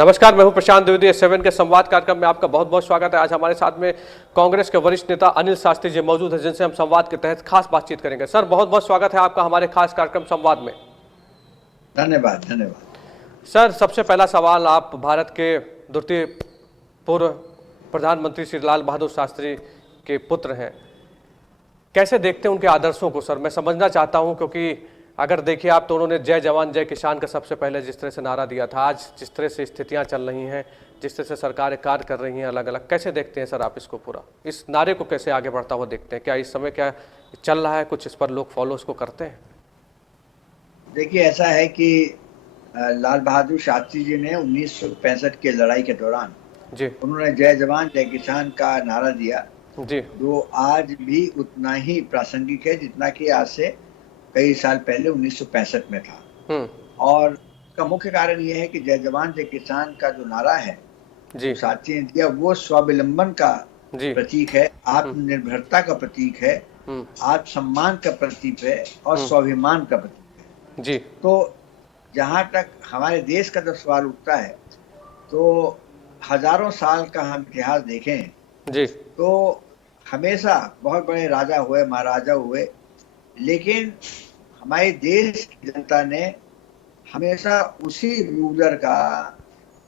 नमस्कार, मैं हूं प्रशांत द्विवेदी। S7 के संवाद कार्यक्रम में आपका बहुत बहुत स्वागत है। आज हमारे साथ में कांग्रेस के वरिष्ठ नेता अनिल शास्त्री जी मौजूद हैं, जिनसे हम संवाद के तहत खास बातचीत करेंगे। सर, बहुत बहुत स्वागत है आपका हमारे खास कार्यक्रम संवाद में। धन्यवाद धन्यवाद। सर, सबसे पहला सवाल, आप भारत के द्वितीय पूर्व प्रधानमंत्री श्री लाल बहादुर शास्त्री के पुत्र हैं। कैसे देखते हैं उनके आदर्शों को? सर, मैं समझना चाहता हूं, क्योंकि अगर देखिए आप तो उन्होंने जय जवान जय किसान का सबसे पहले जिस तरह से नारा दिया था, आज जिस तरह से स्थितियां चल रही हैं, जिस तरह से सरकारें कार्य कर रही हैं अलग अलग, कैसे देखते हैं सर आप इसको? पूरा इस नारे को कैसे आगे बढ़ता हुआ देखते हैं? क्या इस समय क्या चल रहा है कुछ, इस पर लोग फॉलो इसको करते हैं? देखिए, ऐसा है कि लाल बहादुर शास्त्री जी ने 1965 के लड़ाई के दौरान जी उन्होंने जय जवान जय किसान का नारा दिया, जी जो आज भी उतना ही प्रासंगिक है जितना कि आज से कई साल पहले 1965 में था। हम्म और इसका मुख्य कारण यह है कि जय जवान जय किसान का जो नारा है, जी शास्त्री ने दिया, वो स्वावलंबन का जी प्रतीक है, आत्मनिर्भरता का प्रतीक है, हम्म आत्मसम्मान का प्रतीक है और हम्म स्वाभिमान का प्रतीक है। जी तो जहाँ तक हमारे देश का जब सवाल उठता है, तो हजारों साल का हम इतिहास देखें जी तो हमेशा बहुत बड़े राजा हुए, महाराजा हुए, लेकिन हमारे देश की जनता ने हमेशा उसी रूलर का,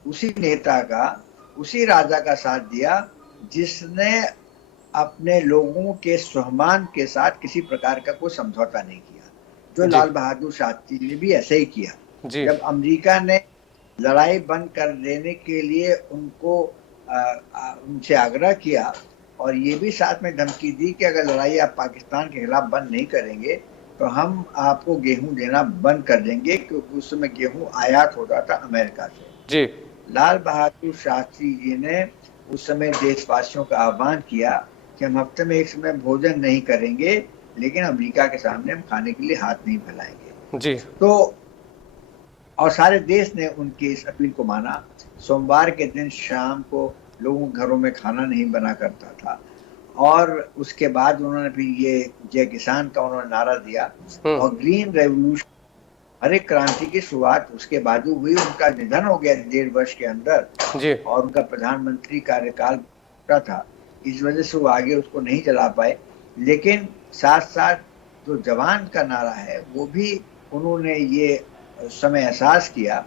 उसी नेता का, उसी राजा का साथ दिया जिसने अपने लोगों के स्वाभिमान के साथ किसी प्रकार का कोई समझौता नहीं किया। जो जी लाल बहादुर शास्त्री ने भी ऐसे ही किया। जी जब अमेरिका ने लड़ाई बंद कर देने के लिए उनसे आग्रह किया और ये भी साथ में धमकी दी कि अगर लड़ाई आप पाकिस्तान के खिलाफ बंद नहीं करेंगे तो हम आपको गेहूं देना बंद कर देंगे, क्योंकि उस समय गेहूं आयात होता था अमेरिका से। जी लाल बहादुर शास्त्री जी ने उस समय देशवासियों का आह्वान किया कि हम हफ्ते में एक समय भोजन नहीं करेंगे, लेकिन अमेरिका के सामने हम खाने के लिए हाथ नहीं फैलाएंगे। जी तो और सारे देश ने उनकी इस अपील को माना। सोमवार के दिन शाम को लोगों के घरों में खाना नहीं बना करता था, और उसके बाद उन्होंने फिर ये जय किसान का उन्होंने नारा दिया और ग्रीन रेवोल्यूशन, हरित क्रांति की शुरुआत उसके बाद हुई। उनका निधन हो गया 1.5 वर्ष के अंदर, जी और उनका प्रधानमंत्री कार्यकाल था, इस वजह से वो आगे उसको नहीं चला पाए। लेकिन साथ साथ जो जवान का नारा है, वो भी उन्होंने ये उस समय एहसास किया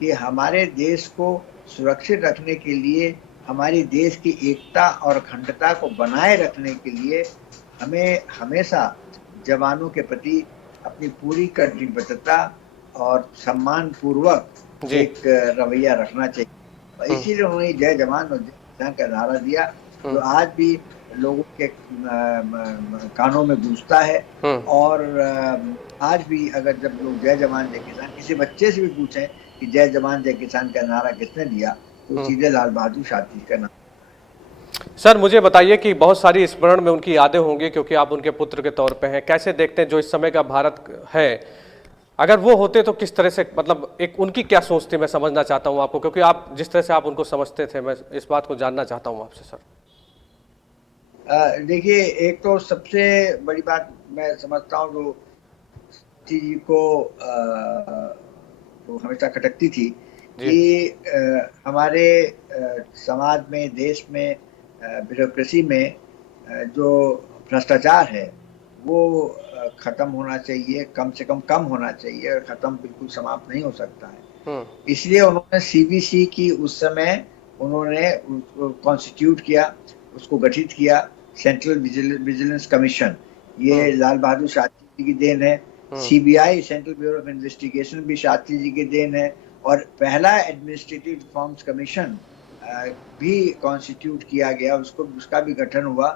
कि हमारे देश को सुरक्षित रखने के लिए, हमारी देश की एकता और अखंडता को बनाए रखने के लिए हमें हमेशा जवानों के प्रति अपनी पूरी कटिबद्धता और सम्मान पूर्वक जी एक रवैया रखना चाहिए। इसीलिए उन्होंने जय जवान और जय किसान का नारा दिया, जो आज भी लोगों के कानों में गूंजता है। और आज भी अगर जब लोग जय जवान जय किसान, किसी बच्चे से भी पूछें कि जय जवान जय किसान का नारा किसने दिया, तो सीधे लाल बहादुर शास्त्री का नाम। सर, मुझे बताइए कि बहुत सारी स्मरण में उनकी यादें होंगी, क्योंकि आप उनके पुत्र के तौर पे हैं। कैसे देखते हैं जो इस समय का भारत है, अगर वो होते तो किस तरह से, मतलब एक उनकी क्या सोच थी, मैं समझना चाहता हूं आपको, क्योंकि आप जिस तरह से आप उनको समझते थे, मैं इस बात को जानना चाहता हूं आपसे सर। देखिए, एक तो सबसे बड़ी बात मैं समझता हूँ जो जी को तो हमेशा खटकती थी जी कि हमारे समाज में, देश में, ब्यूरोक्रेसी में जो भ्रष्टाचार है वो खत्म होना चाहिए, कम से कम होना चाहिए, और खत्म बिल्कुल समाप्त नहीं हो सकता है। इसलिए उन्होंने सीबीसी की उस समय उन्होंने कॉन्स्टिट्यूट किया, उसको गठित किया, सेंट्रल विजिलेंस कमीशन। ये लाल बहादुर शास्त्री जी की देन है। CBI, central bureau of investigation, भी शास्त्री जी की देन है। और पहला एडमिनिस्ट्रेटिव रिफॉर्म्स कमीशन भी कॉन्स्टिट्यूट किया गया, उसका भी गठन हुआ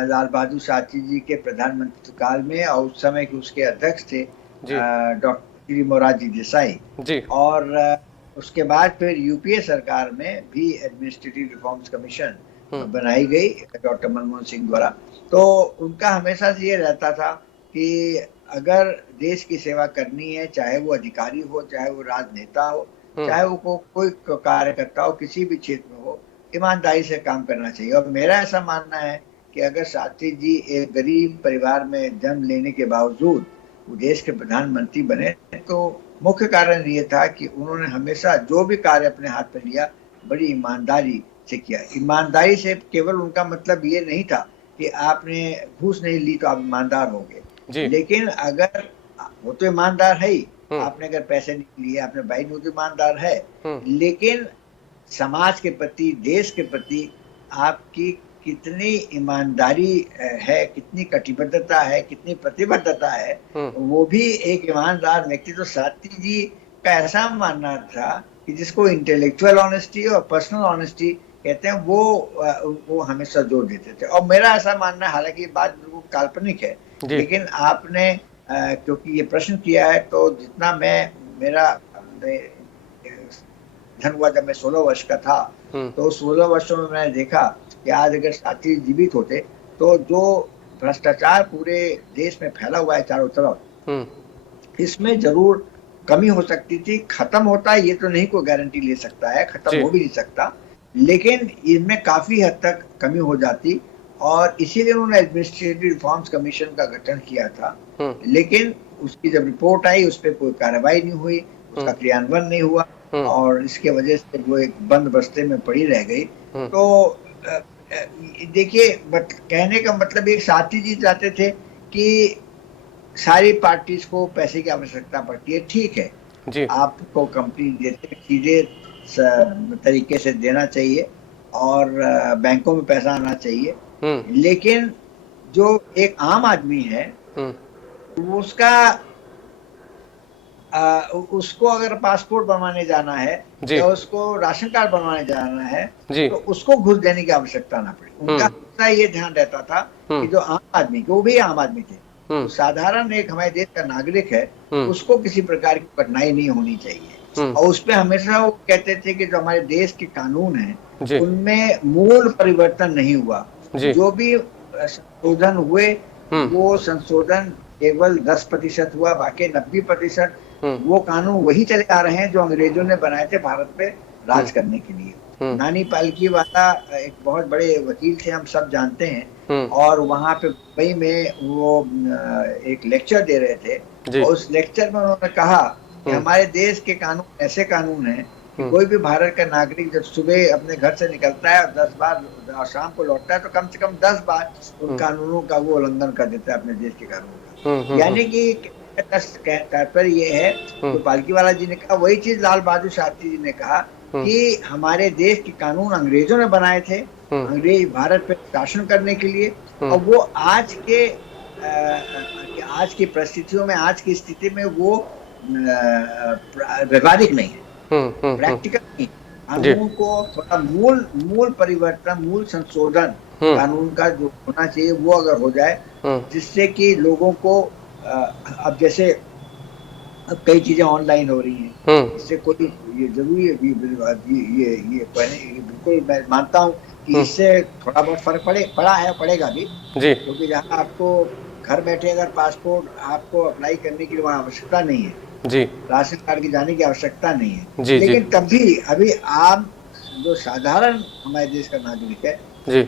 लाल बहादुर शास्त्री जी के प्रधानमंत्री काल में, और उस समय के उसके अध्यक्ष थे जी डॉक्टर मोरारजी देसाई। जी और उसके बाद फिर यूपीए सरकार में भी एडमिनिस्ट्रेटिव रिफॉर्म्स कमीशन बनाई गई डॉक्टर मनमोहन सिंह द्वारा। तो उनका हमेशा से ये रहता था कि अगर देश की सेवा करनी है, चाहे वो अधिकारी हो, चाहे वो राजनेता हो, चाहे वो कोई कार्यकर्ता हो, किसी भी क्षेत्र में हो, ईमानदारी से काम करना चाहिए। और मेरा ऐसा मानना है कि अगर शास्त्री जी एक गरीब परिवार में जन्म लेने के बावजूद वो देश के प्रधानमंत्री बने, तो मुख्य कारण ये था कि उन्होंने हमेशा जो भी कार्य अपने हाथ में लिया बड़ी ईमानदारी से किया। ईमानदारी से केवल उनका मतलब ये नहीं था कि आपने घूस नहीं ली तो आप ईमानदार हो गए, जी। लेकिन अगर वो तो ईमानदार है ही, हम्म। आपने अगर पैसे नहीं लिए, आपने भाई नहीं, तो ईमानदार है, हम्म। लेकिन समाज के प्रति, देश के प्रति आपकी कितनी ईमानदारी है, कितनी कटिबद्धता है, कितनी प्रतिबद्धता है, हम्म। वो भी एक ईमानदार व्यक्ति। तो साथी जी का ऐसा मानना था कि जिसको इंटेलेक्चुअल ऑनेस्टी और पर्सनल ऑनेस्टी कहते हैं, वो हमेशा जोर देते थे। और मेरा ऐसा मानना है, हालांकि ये बात बिल्कुल काल्पनिक है, जी। लेकिन आपने क्योंकि ये प्रश्न किया है, तो जितना मेरा निधन हुआ जब मैं 16 वर्ष का था, हम्म। तो 16 वर्षों में मैंने देखा कि आज अगर साथी जीवित होते तो जो भ्रष्टाचार पूरे देश में फैला हुआ है चारों तरफ, हम्म। इसमें जरूर कमी हो सकती थी। खत्म होता है ये तो नहीं कोई गारंटी ले सकता है, खत्म जी। हो भी नहीं सकता, लेकिन इनमें काफी हद तक कमी हो जाती। और इसीलिए उन्होंने एडमिनिस्ट्रेटिव रिफॉर्म्स कमीशन का गठन किया था, हम्म। लेकिन उसकी जब रिपोर्ट आई उस पर कोई कार्रवाई नहीं हुई, हम्म। उसका क्रियान्वयन नहीं हुआ, हम्म। और इसके वजह से वो एक बंद बस्ते में पड़ी रह गई। हम्म। तो देखिए, कहने का मतलब एक साथी जी चाहते थे कि सारी पार्टीज को पैसे की आवश्यकता पड़ती है, ठीक है, जी। आपको कंपनी देते सीधे तरीके से देना चाहिए और बैंकों में पैसा आना चाहिए, हम्म। लेकिन जो एक आम आदमी है हम्म। उसका उसको अगर पासपोर्ट बनवाने जाना है जी। या उसको राशन कार्ड बनवाने जाना है, जी। तो उसको घूस देने की आवश्यकता ना पड़े। उनका हम्म। हमेशा ये ध्यान रहता था कि हम्म। जो आम आदमी, वो भी आम आदमी थे, हम्म। तो साधारण एक हमारे देश का नागरिक है, हम्म। उसको किसी प्रकार की कठिनाई नहीं होनी चाहिए। हम्म। और उसपे हमेशा वो कहते थे कि जो हमारे देश के कानून हैं जी। उनमें मूल परिवर्तन नहीं हुआ। जी। जो भी संशोधन हुए, हम्म। वो संशोधन केवल 10% हुआ, बाकी 90% हम्म। वो कानून वही चले आ रहे हैं जो अंग्रेजों ने बनाए थे भारत पे हम्म। राज करने के लिए। हम्म। नानी पालकी वाला एक बहुत बड़े वकील थे, हम सब जानते हैं, हम्म। और वहां पे मुंबई में वो एक लेक्चर दे रहे थे, जी। और उस लेक्चर में उन्होंने कहा कि हम्म। हमारे देश के कानून ऐसे कानून हैं कि हम्म। कोई भी भारत का नागरिक जब सुबह अपने घर से निकलता है और 10 बार और शाम को लौटता है, तो कम से कम 10 बार उन हम्म। कानूनों का वो उल्लंघन कर देता है, अपने देश के कानून का। हम्म। हम्म। यानी कि तात्पर्य ये है, हम्म। जो पालकी वाला जी ने कहा वही चीज लाल बहादुर शास्त्री जी ने कहा हम्म। कि हमारे देश के कानून अंग्रेजों ने बनाए थे, हम्म। अंग्रेज भारत पे शासन करने के लिए, हम्म। और वो आज की परिस्थितियों में, आज की स्थिति में वो व्यवहारिक नहीं है, हम्म। हम्म। प्रैक्टिकल नहीं। जी। कानून को थोड़ा मूल मूल परिवर्तन, मूल संशोधन हम्म। कानून का जो होना चाहिए वो अगर हो जाए, हम्म। जिससे कि लोगों को अब जैसे अब कई चीजें ऑनलाइन हो रही हैं, हम्म। इससे कोई ये जरूरी है, ये बिल्कुल मैं मानता हूँ कि हम्म। इससे थोड़ा बहुत फर्क पड़ा है, पड़ेगा भी, जी। क्योंकि जहाँ आपको घर बैठे अगर पासपोर्ट आपको अप्लाई करने की वहाँ आवश्यकता नहीं है, जी। राशन कार्ड की जाने की आवश्यकता नहीं है, जी। जी। लेकिन तब भी अभी आम जो साधारण हमारे देश का नागरिक है, जी।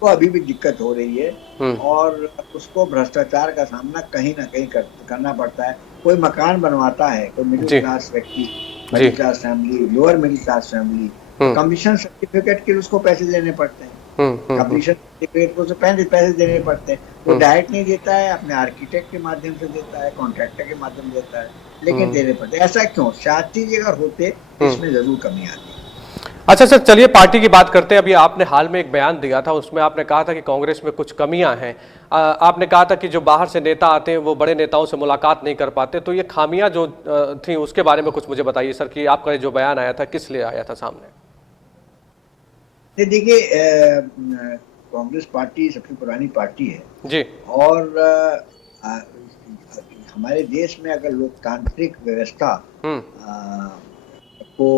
तो अभी भी दिक्कत हो रही है, हम्म। और उसको भ्रष्टाचार का सामना कहीं ना कहीं करना पड़ता है। कोई मकान बनवाता है, कोई मिडिल जी। क्लास व्यक्ति, जी। Middle class family, lower middle class family, तो हम्म। कंप्लीशन सर्टिफिकेट के लिए उसको पैसे देने पड़ते हैं। हम्म। हम्म। कंप्लीशन सर्टिफिकेट को पैसे देने पड़ते हैं। वो हम्म। डायरेक्ट नहीं देता है, अपने आर्किटेक्ट के माध्यम से देता है, कॉन्ट्रैक्टर के माध्यम से देता है, लेकिन हम्म। देने पड़ते हैं। ऐसा क्यों? शास्त्री जी अगर होते तो हम्म। इसमें जरूर कमी आती। अच्छा सर, चलिए पार्टी की बात करते हैं। अभी आपने हाल में एक बयान दिया था, उसमें आपने कहा था कि कांग्रेस में कुछ कमियां हैं। आपने कहा था कि जो बाहर से नेता आते हैं वो बड़े नेताओं से मुलाकात नहीं कर पाते, तो ये खामियां जो थी उसके बारे में कुछ मुझे बताइए सर, कि आपका जो बयान आया था किस लिए आया था सामने? देखिए, कांग्रेस पार्टी सबसे पुरानी पार्टी है, जी। और हमारे देश में अगर लोकतांत्रिक व्यवस्था हम्म। को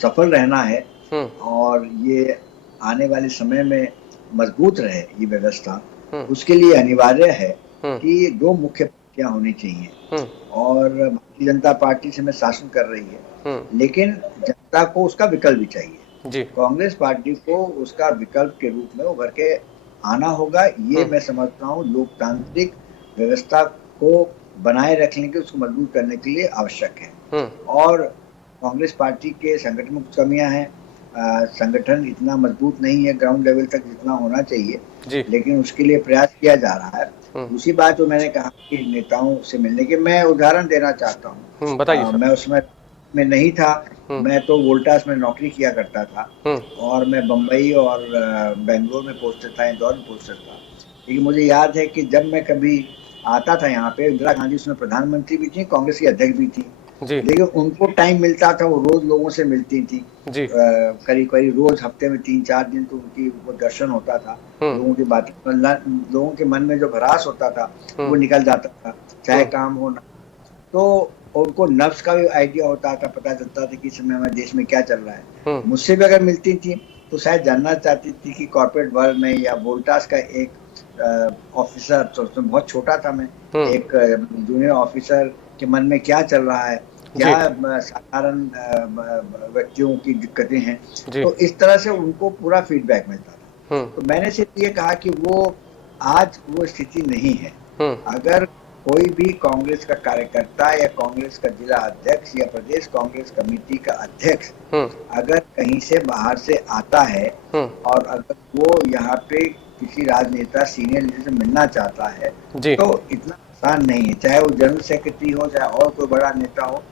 सफल रहना है, हम्म। और ये आने वाले समय में मजबूत रहे ये व्यवस्था, हम्म। उसके लिए अनिवार्य है हम्म। कि दो मुख्य पार्टियां होनी चाहिए। हम्म। और भारतीय जनता पार्टी से में शासन कर रही है, हम्म। लेकिन जनता को उसका विकल्प भी चाहिए। जी। कांग्रेस पार्टी को उसका विकल्प के रूप में उभर के आना होगा। ये हम्म। मैं समझता हूँ लोकतांत्रिक व्यवस्था को बनाए रखने के, उसको मजबूत करने के लिए आवश्यक है। और कांग्रेस पार्टी के संगठन में कुछ कमियां हैं। संगठन इतना मजबूत नहीं है ग्राउंड लेवल तक जितना होना चाहिए, लेकिन उसके लिए प्रयास किया जा रहा है। दूसरी बात जो मैंने कहा कि नेताओं से मिलने के, मैं उदाहरण देना चाहता हूँ। बताइए सर। मैं उसमें में नहीं था, मैं तो वोल्टास में नौकरी किया करता था, और मैं बम्बई और बेंगलोर में पोस्टेड था, इंदौर में पोस्टेड था। लेकिन मुझे याद है कि जब मैं कभी आता था यहाँ पे, इंदिरा गांधी उसमें प्रधानमंत्री भी थी, कांग्रेस की अध्यक्ष भी थी, लेकिन उनको टाइम मिलता था, वो रोज लोगों से मिलती थी, करीब करीब रोज हफ्ते में 3-4 दिन तो उनकी वो दर्शन होता था। लोगों की बात, लोगों के मन में जो भरास होता था वो निकल जाता था, चाहे काम हो ना। तो उनको नफ्स का भी आइडिया होता था, पता चलता था कि इस समय हमारे देश में क्या चल रहा है। मुझसे भी अगर मिलती थी तो शायद जानना चाहती थी कि कॉर्पोरेट वर्ल्ड में या वोल्टास का एक ऑफिसर, तो उसमें बहुत छोटा था मैं, एक जूनियर ऑफिसर के मन में क्या चल रहा है, क्या साधारण व्यक्तियों की दिक्कतें हैं। तो इस तरह से उनको पूरा फीडबैक मिलता था। तो मैंने सिर्फ ये कहा कि वो आज वो स्थिति नहीं है। अगर कोई भी कांग्रेस का कार्यकर्ता या कांग्रेस का जिला अध्यक्ष या प्रदेश कांग्रेस कमेटी का अध्यक्ष अगर कहीं से बाहर से आता है और अगर वो यहाँ पे किसी राजनेता सीनियर लीडर से मिलना चाहता है तो इतना आसान नहीं है, चाहे वो जनरल सेक्रेटरी हो, चाहे और कोई बड़ा नेता हो।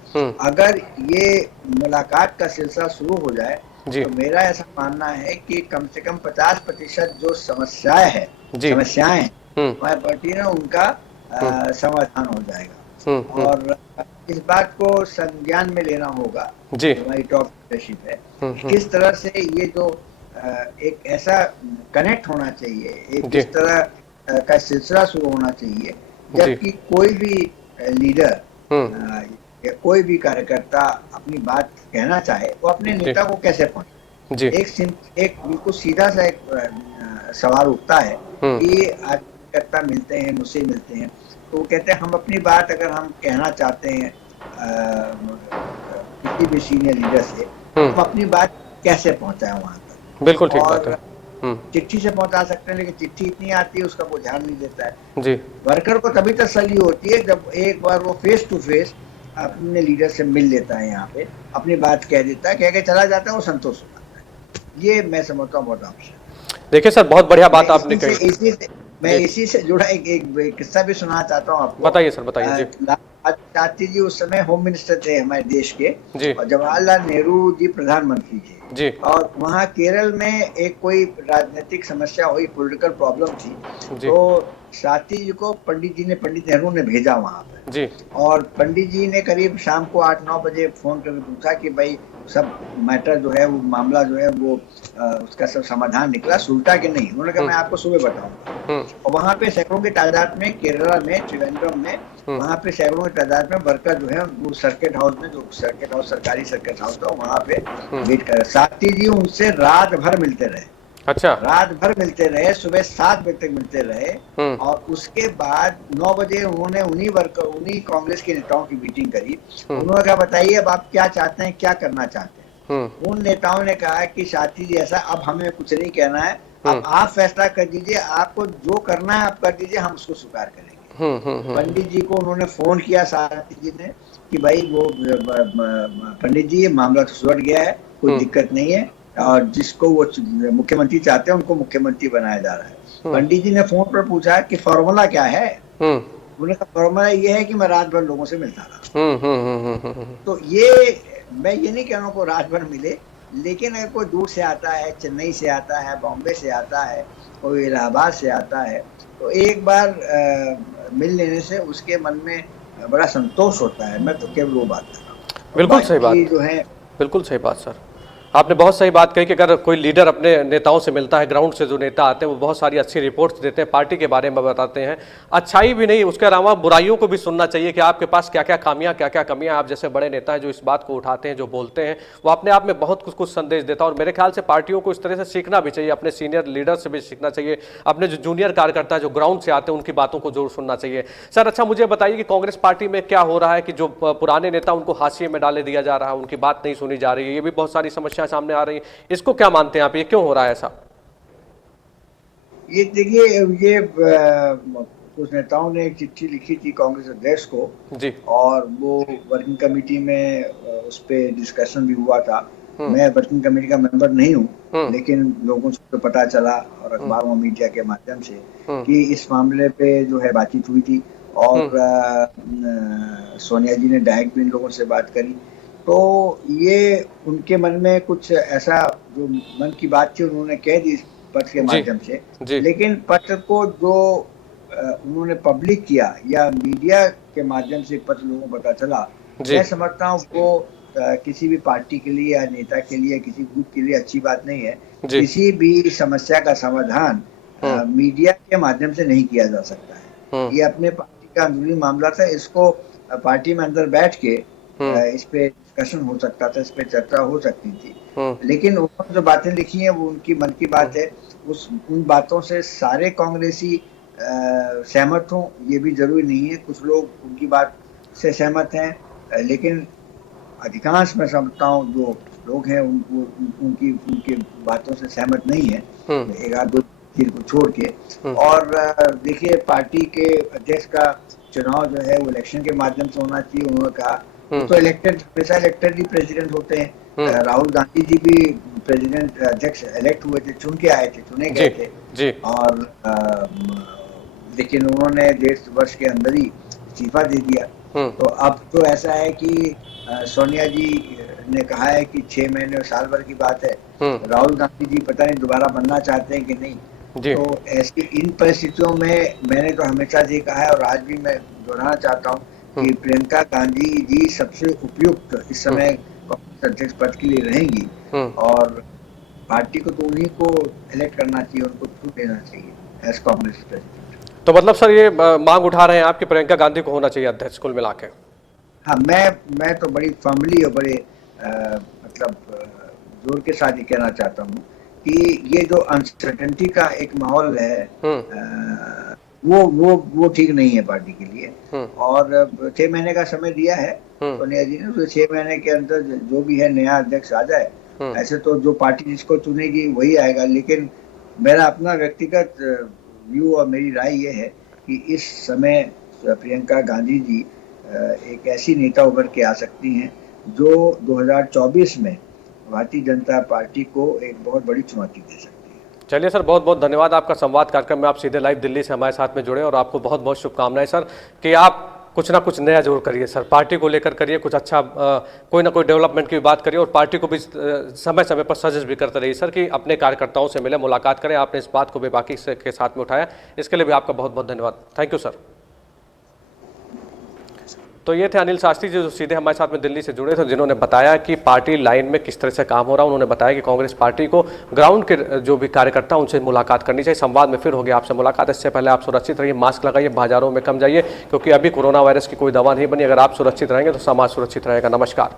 अगर ये मुलाकात का सिलसिला शुरू हो जाए तो मेरा ऐसा मानना है कि कम से कम 50% जो समस्याएं हमारी पार्टी ने उनका समाधान हो जाएगा। और इस बात को संज्ञान में लेना होगा, हमारी टॉप लीडरशिप है, किस तरह से ये जो एक ऐसा कनेक्ट होना चाहिए, एक इस तरह का सिलसिला शुरू होना चाहिए, जबकि कोई भी लीडर या कोई भी कार्यकर्ता अपनी बात कहना चाहे वो अपने नेता को कैसे पहुंचे। एक बिल्कुल सीधा सा एक सवाल उठता है कि आज कार्यकर्ता मिलते हैं, मुझसे मिलते हैं, तो वो कहते हैं हम अपनी बात अगर हम कहना चाहते हैं किसी भी सीनियर लीडर से, हम अपनी बात कैसे पहुंचाएं वहां तक। बिल्कुल ठीक बात है। चिट्ठी से पहुंचा सकते हैं, लेकिन चिट्ठी इतनी आती है उसका वो ध्यान नहीं देता है। वर्कर को तभी तसल्ली होती है जब एक बार वो फेस टू फेस अपने लीडर से मिल लेता है, यहाँ पे अपनी बात कह देता है, कह के चला जाता है, वो संतोष हो जाता है। ये मैं समझता हूँ बहुत आवश्यक। देखिए सर, बहुत बढ़िया बात आपने कही। मैं इसी से जुड़ा एक किस्सा भी सुनाना चाहता हूँ आपको। बताइए सर, बताइए। शास्त्री जी उस समय होम मिनिस्टर थे हमारे देश के, और जवाहरलाल नेहरू जी प्रधानमंत्री थे। और वहाँ केरल में एक कोई राजनीतिक समस्या हुई, पॉलिटिकल प्रॉब्लम थी, तो शास्त्री जी को पंडित नेहरू ने भेजा वहाँ पे। और पंडित जी ने करीब शाम को 8-9 बजे फोन करके पूछा कि भाई सब मैटर जो है, वो मामला जो है वो उसका सब समाधान निकला, सुलटा कि नहीं। उन्होंने कहा मैं आपको सुबह बताऊंगा। और वहाँ पे सैकड़ों की तादाद में, केरला में, त्रिवेंद्रम में, वहाँ पे सैकड़ों की तादाद में वर्कर जो है वो सर्किट हाउस में, जो सर्किट हाउस सरकारी सर्किट हाउस था, वहाँ पे वेट कर रहे। शास्त्री जी उनसे रात भर मिलते रहे। अच्छा, रात भर मिलते रहे, सुबह 7 बजे तक मिलते रहे। और उसके बाद 9 बजे उन्होंने उन्हीं कांग्रेस के नेताओं की मीटिंग करी। उन्होंने कहा बताइए अब आप क्या चाहते हैं, क्या करना चाहते हैं। उन नेताओं ने कहा कि शास्त्री जी ऐसा, अब हमें कुछ नहीं कहना है, अब आप फैसला कर दीजिए, आपको जो करना है आप कर दीजिए, हम उसको स्वीकार करेंगे। पंडित जी को उन्होंने फोन किया शास्त्री जी ने कि भाई वो पंडित जी ये मामला तो सुलझ गया है, कोई दिक्कत नहीं है, और जिसको वो मुख्यमंत्री चाहते हैं उनको मुख्यमंत्री बनाया जा रहा है। पंडित जी ने फोन पर पूछा कि फॉर्मूला क्या है। उन्होंने कहा फॉर्मूला ये है कि मैं रात भर लोगों से मिलता रहा। तो ये मैं ये नहीं कह रहा हूँ को रात भर मिले, लेकिन अगर कोई दूर से आता है, चेन्नई से आता है, बॉम्बे से आता है, कोई इलाहाबाद से आता है, तो एक बार मिल लेने से उसके मन में बड़ा संतोष होता है। मैं तो केवल वो बात कर रहा हूँ। बिल्कुल सही बात जो है, बिल्कुल सही बात सर, आपने बहुत सही बात कही कि अगर कोई लीडर अपने नेताओं से मिलता है, ग्राउंड से जो नेता आते हैं वो बहुत सारी अच्छी रिपोर्ट्स देते हैं, पार्टी के बारे में बताते हैं, अच्छाई भी नहीं उसके अलावा बुराइयों को भी सुनना चाहिए कि आपके पास क्या क्या खामियां, क्या क्या कमियां। आप जैसे बड़े नेता हैं जो इस बात को उठाते हैं, जो बोलते हैं, वो अपने आप में बहुत कुछ संदेश देता है। और मेरे ख्याल से पार्टियों को इस तरह से सीखना भी चाहिए, अपने सीनियर लीडर से भी सीखना चाहिए, अपने जो जूनियर कार्यकर्ता जो ग्राउंड से आते हैं उनकी बातों को जरूर सुनना चाहिए। सर अच्छा मुझे बताइए कि कांग्रेस पार्टी में क्या हो रहा है कि जो पुराने नेता उनको हाशिए में डाले दिया जा रहा है, उनकी बात नहीं सुनी जा रही है, ये भी बहुत सारी समस्याएं सामने आ रही है। इसको क्या मानते हैं आप, ये क्यों हो रहा है ऐसा? ये देखिए, ये कुछ नेताओं ने एक चिट्ठी लिखी थी कांग्रेस अध्यक्ष को, जी। और वो वर्किंग कमेटी में उस पर डिस्कशन भी हुआ था। मैं वर्किंग कमेटी का मेंबर नहीं हूँ, लेकिन लोगों से तो पता चला और अखबारों और मीडिया के माध्यम से कि इस मामले पे जो है बातचीत हुई थी, और सोनिया जी ने डायरेक्ट भी इन लोगों से बात करी। तो ये उनके मन में कुछ ऐसा जो मन की बात थी उन्होंने कह दी पत्र के माध्यम से, लेकिन पत्र को जो उन्होंने पब्लिक किया या मीडिया के माध्यम से पत्र लोगों को पता चला, मैं समझता हूँ वो किसी भी पार्टी के लिए या नेता के लिए, किसी ग्रुप के लिए अच्छी बात नहीं है। किसी भी समस्या का समाधान मीडिया के माध्यम से नहीं किया जा सकता है। ये अपने पार्टी का अंदरूनी मामला था, इसको पार्टी में अंदर बैठ के इस पे डिस्कशन हो सकता था, इस पे चर्चा हो सकती थी। लेकिन उन्होंने जो बातें लिखी हैं वो उनकी मन की बात है। उन बातों से सारे कांग्रेसी सहमत हों ये भी जरूरी नहीं है। कुछ लोग उनकी बात से सहमत हैं, लेकिन अधिकांश मैं समझता हूँ जो लोग हैं उनकी बातों से सहमत नहीं है, एक आध दो चीज को छोड़ के। और देखिए, पार्टी के अध्यक्ष का चुनाव जो है वो इलेक्शन के माध्यम से होना चाहिए। उन्होंने कहा तो इलेक्टेड, हमेशा इलेक्टेड ही प्रेसिडेंट होते हैं। राहुल गांधी जी भी प्रेसिडेंट अध्यक्ष इलेक्ट हुए थे, चुन के आए थे, चुने गए थे। और लेकिन उन्होंने 1.5 वर्ष के अंदर ही इस्तीफा दे दिया। तो अब तो ऐसा है कि सोनिया जी ने कहा है कि 6 महीने और साल भर की बात है। राहुल गांधी जी पता नहीं दोबारा बनना चाहते हैं कि नहीं। तो ऐसी इन परिस्थितियों में मैंने तो हमेशा से कहा है और आज भी मैं दोहराना चाहता हूँ कि प्रियंका गांधी जी सबसे उपयुक्त इस समय कांग्रेस अध्यक्ष पद के लिए रहेंगी, और पार्टी को तो उन्हीं को इलेक्ट करना चाहिए, उनको छूट देना चाहिए एज कांग्रेस प्रेसिडेंट। तो मतलब सर ये मांग उठा रहे हैं आप कि प्रियंका गांधी को होना चाहिए अध्यक्ष कुल मिला के? हाँ, मैं तो बड़ी फर्मली और बड़े मतलब जोर के साथ ये कहना चाहता हूँ कि ये जो अनसर्टेनिटी का एक माहौल है वो ठीक नहीं है पार्टी के लिए। और 6 महीने का समय दिया है सोनिया जी ने, तो 6 महीने के अंदर जो भी है नया अध्यक्ष आ जाए। ऐसे तो जो पार्टी जिसको चुनेगी वही आएगा, लेकिन मेरा अपना व्यक्तिगत व्यू और मेरी राय ये है कि इस समय प्रियंका गांधी जी एक ऐसी नेता उभर के आ सकती हैं जो 2024 में भारतीय जनता पार्टी को एक बहुत बड़ी चुनौती दे सकती है। चलिए सर, बहुत बहुत धन्यवाद आपका संवाद कार्यक्रम में आप सीधे लाइव दिल्ली से हमारे साथ में जुड़े, और आपको बहुत बहुत शुभकामनाएं सर कि आप कुछ ना कुछ नया जरूर करिए सर, पार्टी को लेकर करिए कुछ अच्छा, कोई ना कोई डेवलपमेंट की बात करिए, और पार्टी को भी समय समय पर सजेस्ट भी करते रहिए सर कि अपने कार्यकर्ताओं से मिले, मुलाकात करें। आपने इस बात को भी बाकी के साथ में उठाया, इसके लिए भी आपका बहुत बहुत धन्यवाद। Thank you sir. तो ये थे अनिल शास्त्री जी जो सीधे हमारे साथ में दिल्ली से जुड़े थे, जिन्होंने बताया कि पार्टी लाइन में किस तरह से काम हो रहा है। उन्होंने बताया कि कांग्रेस पार्टी को ग्राउंड के जो भी कार्यकर्ता उनसे मुलाकात करनी चाहिए। संवाद में फिर होगी आपसे मुलाकात। इससे पहले आप सुरक्षित रहिए, मास्क लगाइए, बाजारों में कम जाइए, क्योंकि अभी कोरोना वायरस की कोई दवा नहीं बनी। अगर आप सुरक्षित रहेंगे तो समाज सुरक्षित रहेगा। नमस्कार।